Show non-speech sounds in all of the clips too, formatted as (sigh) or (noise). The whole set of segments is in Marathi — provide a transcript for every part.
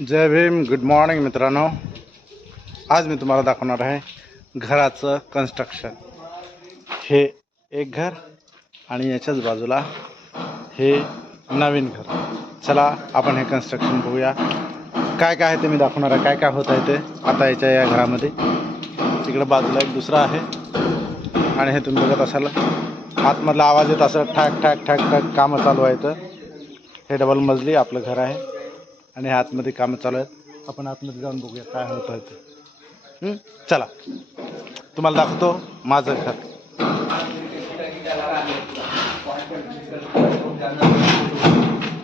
जय भीम गुड मॉर्निंग मित्रांनो. आज मी तुम्हाला दाखवणार आहे घराचं कन्स्ट्रक्शन हे एक घर आणि याच्याच बाजूला हे नवीन घर. चला आपण हे कन्स्ट्रक्शन बघूया. काय काय आहे ते मी दाखवणार आहे. काय काय होत आहे ते आता याच्या या घरामध्ये. तिकडं बाजूला एक दुसरा आहे. आणि हे तुम्ही बघत असाल आतमधला आवाज येत असं ठाक ठाक ठाक ठाक कामं चालू आहेत हे डबल मजली आपलं घर आहे. आणि ह्या आतमध्ये कामं चालू आहेत. आपण आतमध्ये जाऊन बघूया काय होत आहे ते. चला. तुम्हाला दाखवतो माझं घर.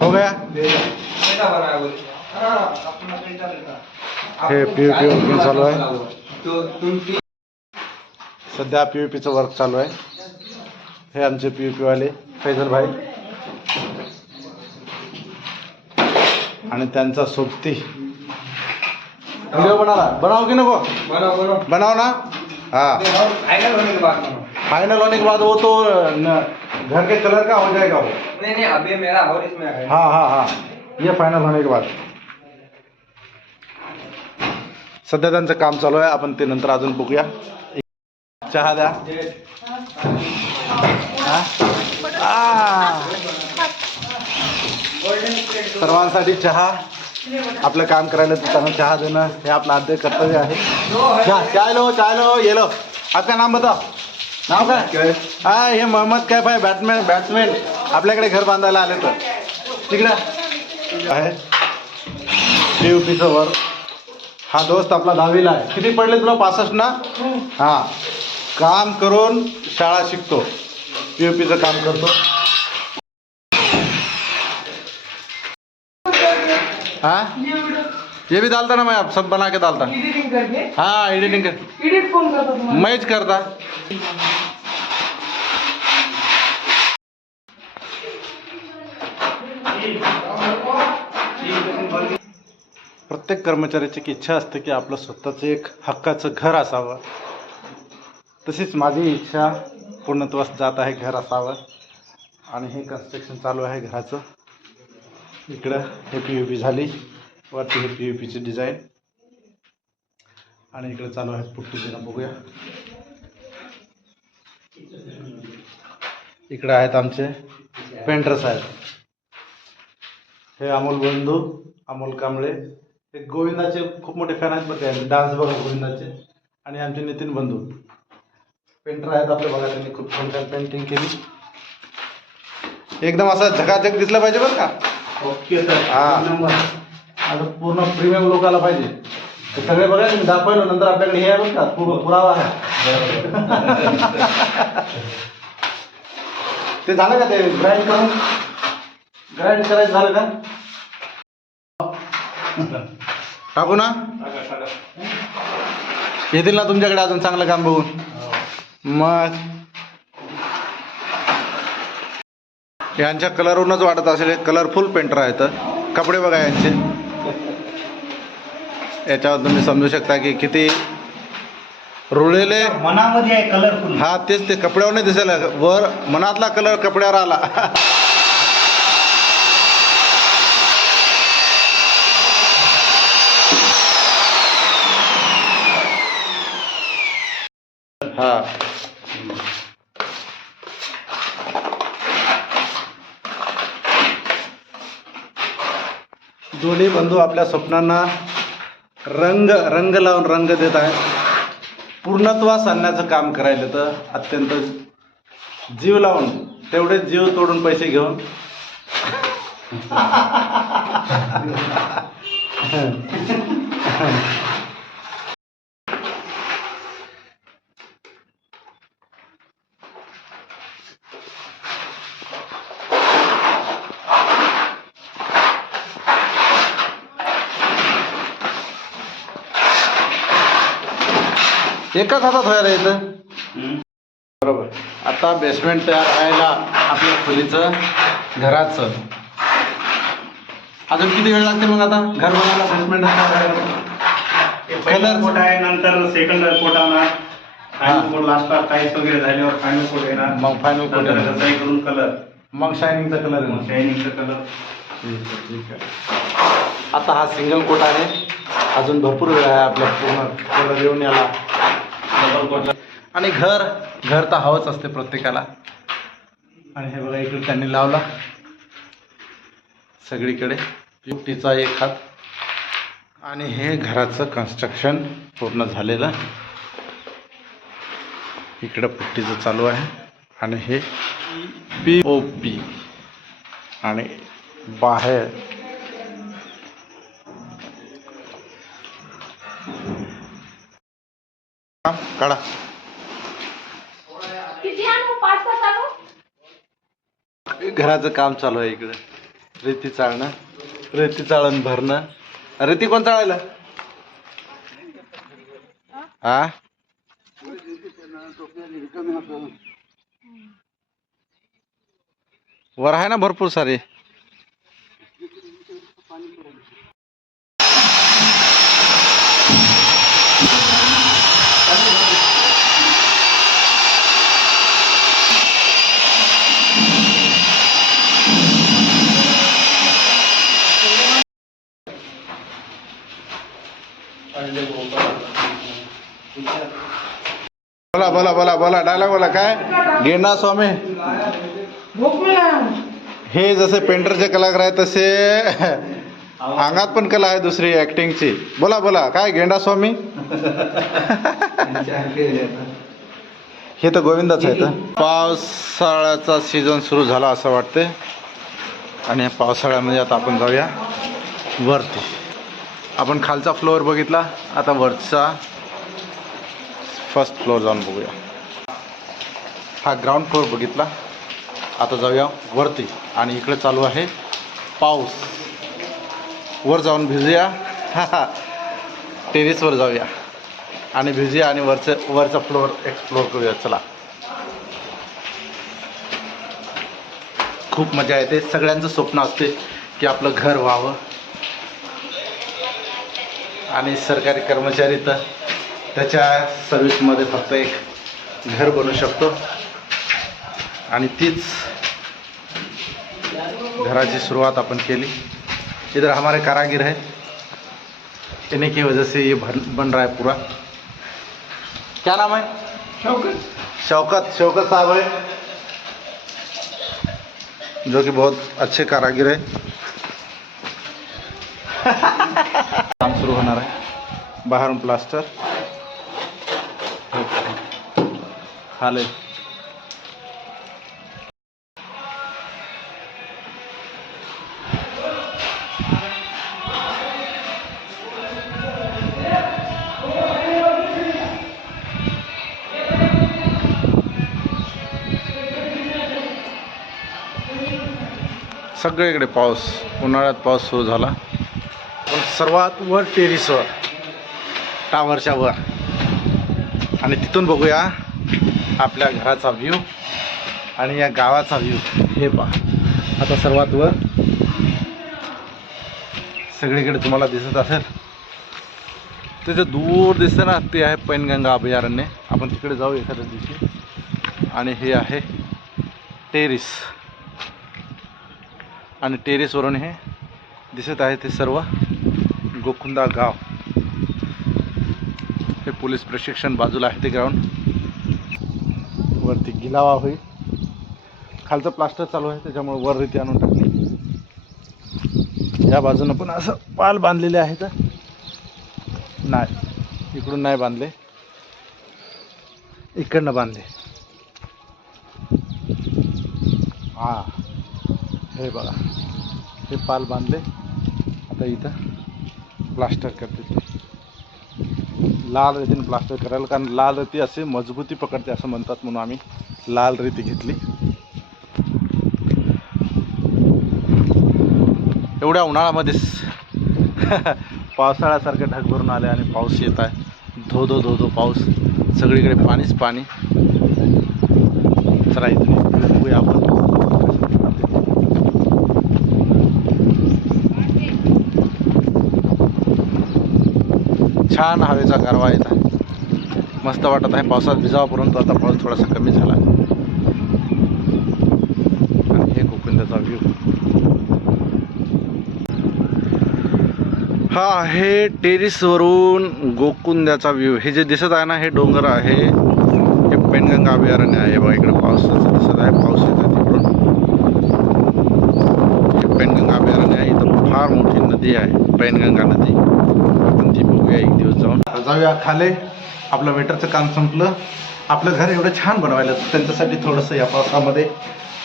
हो गया? हे पी यू पी वर्किंग चालू आहे. सध्या पी यू पीचं वर्क चालू आहे. हे आमचे पी यू पीवाले फैजल भाई. आणि त्यांचा सोबती. व्हिडिओ बनाला. बनाओ की नको? बनाओ ना? हाँ. फाइनल होने के बाद वो तो घर के कलर का हो जाएगा वो. नहीं नहीं अभी मेरा और इसमें है। हाँ हाँ हाँ. ये फायनल होने के बाद. सध्या त्यांचं काम चालू आहे. आपण ते नंतर अजून बघूया. चहा द्या. हा? आ. सर्वांसाठी चहा. आपलं काम करायला त्यांना चहा देणं हे आपलं आद्य कर्तव्य आहे. चहा चाय लो चाय लो ये लो आपका नाम बताओ. नाव काय? हा हे मोहम्मद कैफ आहे बॅटमॅन बॅट्समॅन. आपल्याकडे घर बांधायला आले तर. तिकडं. आहे. पी यू पीचं वर. हा दोस्त आपला दहावीला आहे. किती पडले तुला पासष्ट ना? हा. काम करून शाळा शिकतो. पी यू पीचं काम करतो. हाँ? ये भी डालता ना मैं आप सब बना के डालता। हाँ एडिटिंग कर। एडिट कौन करता मैं ज करता। प्रत्येक कर्मचाऱ्याची एक इच्छा असते की आपलं स्वतःचं एक हक्काचं घर असावं. तशीच माझी इच्छा पूर्णत्वास जात आहे घर असावं. आणि हे कन्स्ट्रक्शन चालू आहे घराचं. इकडं हे पी यू पी झाली. वरती हे पी यू पीची डिझाईन आणि इकडे चालू आहे पुट्टी देणं बघूया. इकडे आहेत आमचे पेंटर साहेब. हे अमोल बंधू अमोल कांबळे. हे गोविंदाचे खूप मोठे फॅन आहेत बघा डान्स बघा गोविंदाचे. आणि आमचे नितीन बंधू. पेंटर आहेत आपल्या बघा त्यांनी खूप छान छान पेंटिंग केली. एकदम असं झकाझक दिसलं पाहिजे बरं का? Okay sir. हा. आता पूर्ण प्रीमियम लोकाला पाहिजे. ते सगळे बघा मी दाखवलं नंतर आपल्याकडे हे आहे बरं का पुरावा आहे. ते झालं का ते ग्राइंड करून? ग्राइंड करायचं झालं का? टाकू ना? येतील ना तुमच्याकडे अजून चांगलं काम बघून. मग यांच्या कलरवरूनच वाटत असेल. कलरफुल पेंटर आहेत. कपडे बघा यांचे. याच्यावर तुम्ही समजू शकता की किती रुळलेले मनामध्ये आहे कलरफुल हा तेच ते कपड्यावर नाही दिसायला वर मनातला कलर कपड्यावर आला. हा. दोन्ही बंधू आपल्या स्वप्नांना रंग रंग लावून रंग देत आहेत. पूर्णत्वास आणण्याचं काम करायला तर अत्यंत जीव लावून तेवढेच जीव तोडून पैसे घेऊन. (laughs) एकाच हातात व्हायला येतं. बरोबर. आता बेसमेंट तयार व्हायला आपल्या खोलीचं घराचं. अजून किती वेळ लागते मग आता? घर बनायला बेसमेंट पहिला कोट आहे नंतर सेकंड कोट हा. फायनल कोट लास्टला टाईल्स वगैरे झाल्यावर फायनल कोट येणार. मग फायनल रसाई करून कलर मग शायनिंगचा कलर आहे शायनिंगचा कलर ठीक आहे ठीक आहे. आता हा सिंगल कोट आहे. अजून भरपूर वेळ आहे आपल्या पूर्ण कलर येऊन याला. डबल आणि घर घर तर हवंच असते प्रत्येकाला. आणि हे बघा इकडे त्यांनी लावला. सगळीकडे. युक्तीचा एक हात. आणि हे घराचं कन्स्ट्रक्शन पूर्ण झालेलं. इकडं पुट्टीचं चालू आहे. आणि हे पी ओ पी आणि बाहेर हा, काढा. घराचं काम चालू आहे इकडे. रेती चाळणं रेती चाळण भरणं. रेती कोण चाळायला? हा वर आहे ना भरपूर सारे. बोला बोला बोला बोला डायलॉग बोला काय? गेंडा स्वामी. हे जसे पेंटरचे कलाकार आहेत तसे (laughs) अंगात पण कला आहे दुसरी ऍक्टिंगची बोला बोला काय गेंडा स्वामी? (laughs) हे तर गोविंदाच आहे तर पावसाळ्याचा सीझन सुरू झाला असं वाटते आणि पावसाळ्यामध्ये आता आपण जाऊया वरती. आपण खालचा फ्लोअर बघितला. आता वरचा फर्स्ट फ्लोअर जाऊन बघूया. हा ग्राउंड फ्लोअर बघितला. आता जाऊया वरती. आणि इकडे चालू आहे पाऊस. वर जाऊन भिजूया. (laughs) टेरेसवर जाऊया. आणि भिजूया आणि वरचं वरचा फ्लोअर एक्सप्लोअर करूया. चला. खूप मजा येते. सगळ्यांचं स्वप्न असते की आपलं घर व्हावं. आणि सरकारी कर्मचारी तर त्याच्या सर्विसमध्ये फक्त एक घर बनू शकतो. आणि तीच घराची सुरुवात अपन केली. इधर हमारे कारागिर है. इन्हीं की वजह से ये बन बन रहा है पूरा। क्या नाम है? शौकत। शौकत शौकत साहब है। जो कि बहुत अच्छे कारागिर है। (laughs) सुरू होणार आहे. बाहेरून प्लास्टर हाले सगळीकडे पाऊस उन्हाळ्यात पाऊस सुरू झाला. सर्वात वर टेरिसवर टावरच्या वर. आणि तिथून बघूया आपल्या घराचा व्ह्यू आणि या गावाचा व्ह्यू हे पहा. आता सर्वात वर सगळीकडे तुम्हाला दिसत असेल. तिथे दूर दिसतं ना ते आहे पैनगंगा अभयारण्य. आपण तिकडे जाऊ एखाद्या दिवशी. आणि हे आहे टेरिस. आणि टेरेसवरून हे दिसत आहे ते सर्व. गोकुंदा गाव. हे पोलीस प्रशिक्षण बाजूला आहे ते ग्राउंड वरती गिलावा होईल. खालचं प्लास्टर चालू आहे त्याच्यामुळे वर रीती आणून टाकली. या बाजूनं पण असं पाल बांधलेले आहे तर नाही इकडून नाही बांधले. इकडनं बांधले. हां हे बघा. हे पाल बांधले. आता इथं. प्लास्टर करते ते. लाल रेतीने प्लास्टर करायला कारण लाल रेती असे मजबूती पकडते असं म्हणतात म्हणून आम्ही लाल रेती घेतली. एवढ्या उन्हाळ्यामध्येच (laughs) पावसाळ्यासारखे ढग भरून आले आणि पाऊस येत आहे. धो धो धो धो पाऊस. सगळीकडे पाणीच पाणी. चला इथून बघूया आपण छान हवेचा गारवा येत आहे. मस्त वाटत आहे. पावसात भिजावा परंतु आता पाऊस थोडासा कमी झाला आणि हे कोकणाचा व्ह्यू हा आहे टेरिसवरून गोकुंद्याचा व्ह्यू हे जे दिसत आहे ना हे डोंगर आहे. हे पेनगंगा अभयारण्य आहे. बघा इकडे पावसाचं दिसत आहे. पाऊस येत आहे. पेनगंगा अभयारण्य आहे इथं फार मोठी नदी आहे. पेनगंगा नदी आपण ती बघूया एक दिवस जाऊन जाऊया खाले. आपलं वेटरचं काम संपलं. आपलं घर एवढं छान बनवायला त्यांच्यासाठी थोडंसं या पावसामध्ये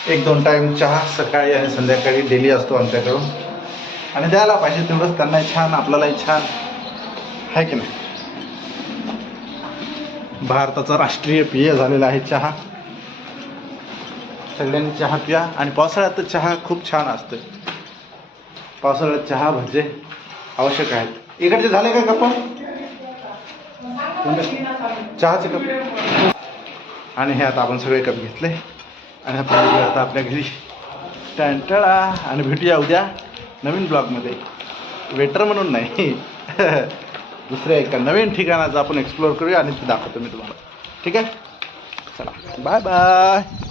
एक दोन टाईम चहा सकाळी आणि संध्याकाळी डेली असतो आमच्याकडून. आणि द्यायला पाहिजे तेवढंच. त्यांनाही छान आपल्यालाही छान. आहे की नाही? भारताचा राष्ट्रीय पेय झालेला आहे चहा. सगळ्यांनी चहा प्या. आणि पावसाळ्यात तर चहा खूप छान असते पावसाळ्यात चहा भजे आवश्यक आहेत. इकडचे झाले का कप चहाचे कप. आणि हे आता आपण सगळे कप घेतले. आणि आपण आता आपल्या घरी टँटळा आणि भेटूया उद्या नवीन ब्लॉगमध्ये. वेटर म्हणून नाही. (laughs) दुसऱ्या एका नवीन ठिकाणाचं आपण एक्सप्लोअर करूया आणि ते दाखवतो मी तुम्हाला. ठीक आहे? चला. Bye bye